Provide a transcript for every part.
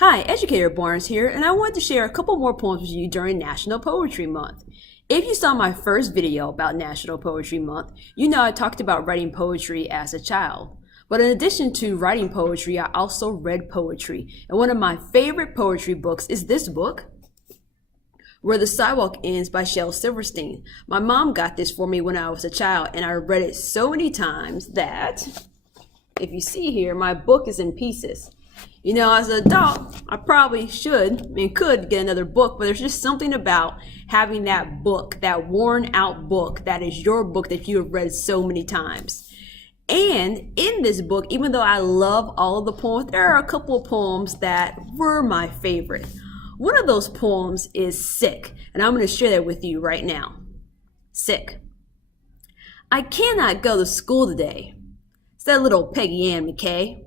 Hi, Educator Barnes here, and I wanted to share a couple more poems with you during National Poetry Month. If you saw my first video about National Poetry Month, you know I talked about writing poetry as a child. But in addition to writing poetry, I also read poetry. And one of my favorite poetry books is this book, Where the Sidewalk Ends by Shel Silverstein. My mom got this for me when I was a child, and I read it so many times that, if you see here, my book is in pieces. You know, as an adult, I probably should and could get another book, but there's just something about having that book, that worn out book, that is your book that you have read so many times. And in this book, even though I love all of the poems, there are a couple of poems that were my favorite. One of those poems is Sick, and I'm going to share that with you right now. Sick. I cannot go to school today, said little Peggy Ann McKay.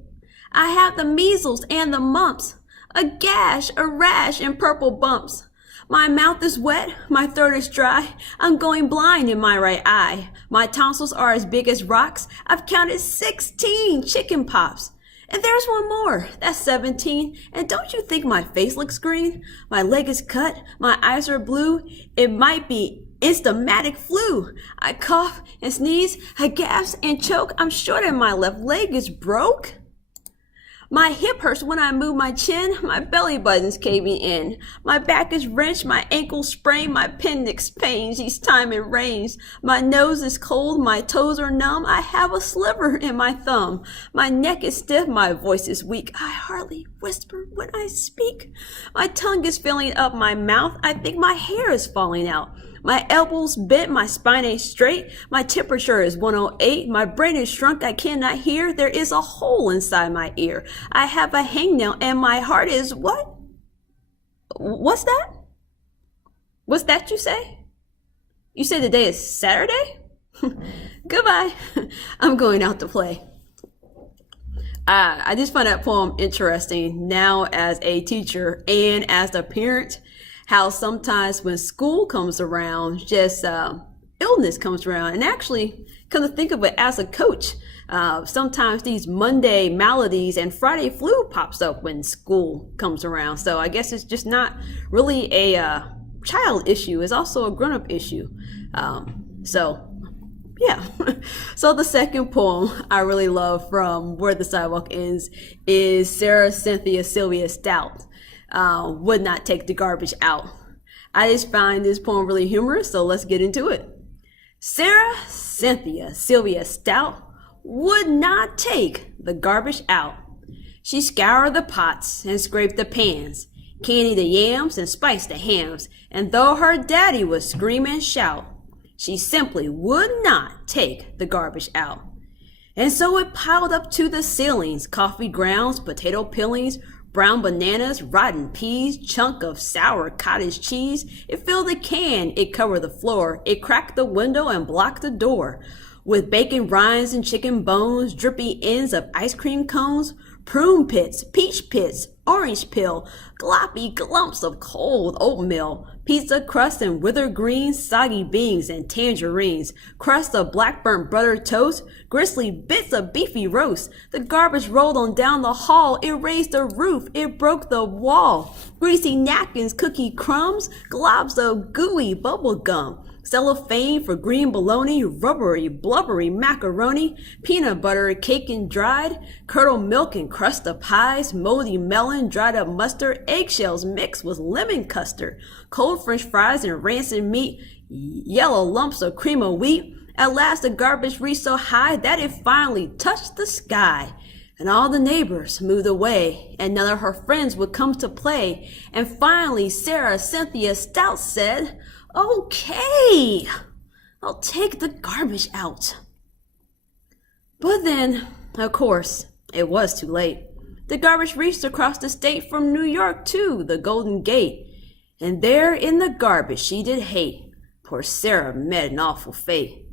I have the measles and the mumps, a gash, a rash, and purple bumps. My mouth is wet, my throat is dry, I'm going blind in my right eye. My tonsils are as big as rocks, I've counted 16 chicken pops. And there's one more, that's 17. And don't you think my face looks green? My leg is cut, my eyes are blue. It might be instamatic flu. I cough and sneeze, I gasp and choke. I'm sure that my left leg is broke. My hip hurts when I move my chin, my belly button's caving in. My back is wrenched, my ankle sprained, my appendix pains each time it rains. My nose is cold, my toes are numb, I have a sliver in my thumb. My neck is stiff, my voice is weak, I hardly whisper when I speak. My tongue is filling up my mouth, I think my hair is falling out. My elbows bent, my spine ain't straight, my temperature is 108, my brain is shrunk, I cannot hear, there is a hole inside my ear. I have a hangnail and my heart is what? What's that? What's that you say? You say the day is Saturday? Goodbye, I'm going out to play. I just find that poem interesting now as a teacher and as a parent. How sometimes when school comes around, just illness comes around. And actually, come to think of it, as a coach, sometimes these Monday maladies and Friday flu pops up when school comes around. So I guess it's just not really a child issue. It's also a grown-up issue. Yeah. So the second poem I really love from Where the Sidewalk Ends is Sarah Cynthia Sylvia Stout. Would not take the garbage out. I just find this poem really humorous, so let's get into it. Sarah Cynthia Sylvia Stout would not take the garbage out. She scoured the pots and scraped the pans, candied the yams and spiced the hams, and though her daddy would scream and shout, she simply would not take the garbage out. And so it piled up to the ceilings, coffee grounds, potato peelings, brown bananas, rotten peas, chunk of sour cottage cheese. It filled the can, it covered the floor, it cracked the window and blocked the door. With bacon rinds and chicken bones, drippy ends of ice cream cones, prune pits, peach pits, orange peel, gloppy glumps of cold oatmeal, pizza crust and withered greens, soggy beans and tangerines, crust of black burnt buttered toast, gristly bits of beefy roast. The garbage rolled on down the hall, it raised the roof, it broke the wall. Greasy napkins, cookie crumbs, globs of gooey bubble gum. Cellophane for green bologna, rubbery, blubbery macaroni, peanut butter, cake and dried, curdled milk and crust of pies, moldy melon, dried up mustard, eggshells mixed with lemon custard, cold french fries and rancid meat, yellow lumps of cream of wheat. At last the garbage reached so high that it finally touched the sky. And all the neighbors moved away, and none of her friends would come to play. And finally Sarah Cynthia Stout said, "Okay, I'll take the garbage out." But then, of course, it was too late. The garbage reached across the state from New York to the Golden Gate. And there in the garbage she did hate, poor Sarah met an awful fate.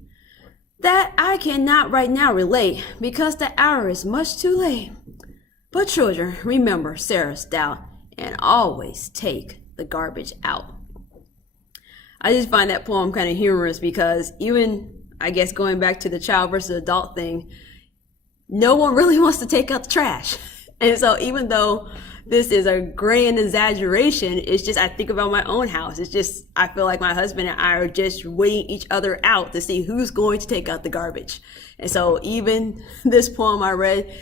That I cannot right now relate, because the hour is much too late. But children, remember Sarah Stout, and always take the garbage out. I just find that poem kind of humorous because even, I guess, going back to the child versus adult thing, no one really wants to take out the trash. And so even though this is a grand exaggeration. It's just, I think about my own house. It's just, I feel like my husband and I are just weighing each other out to see who's going to take out the garbage. And so even this poem I read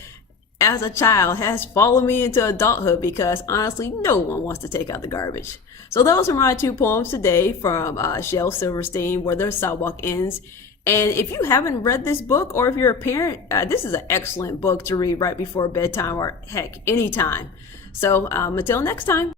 as a child has followed me into adulthood, because honestly, no one wants to take out the garbage. So those are my two poems today from Shel Silverstein, Where the Sidewalk Ends. And if you haven't read this book, or if you're a parent, this is an excellent book to read right before bedtime, or heck, anytime. So until next time.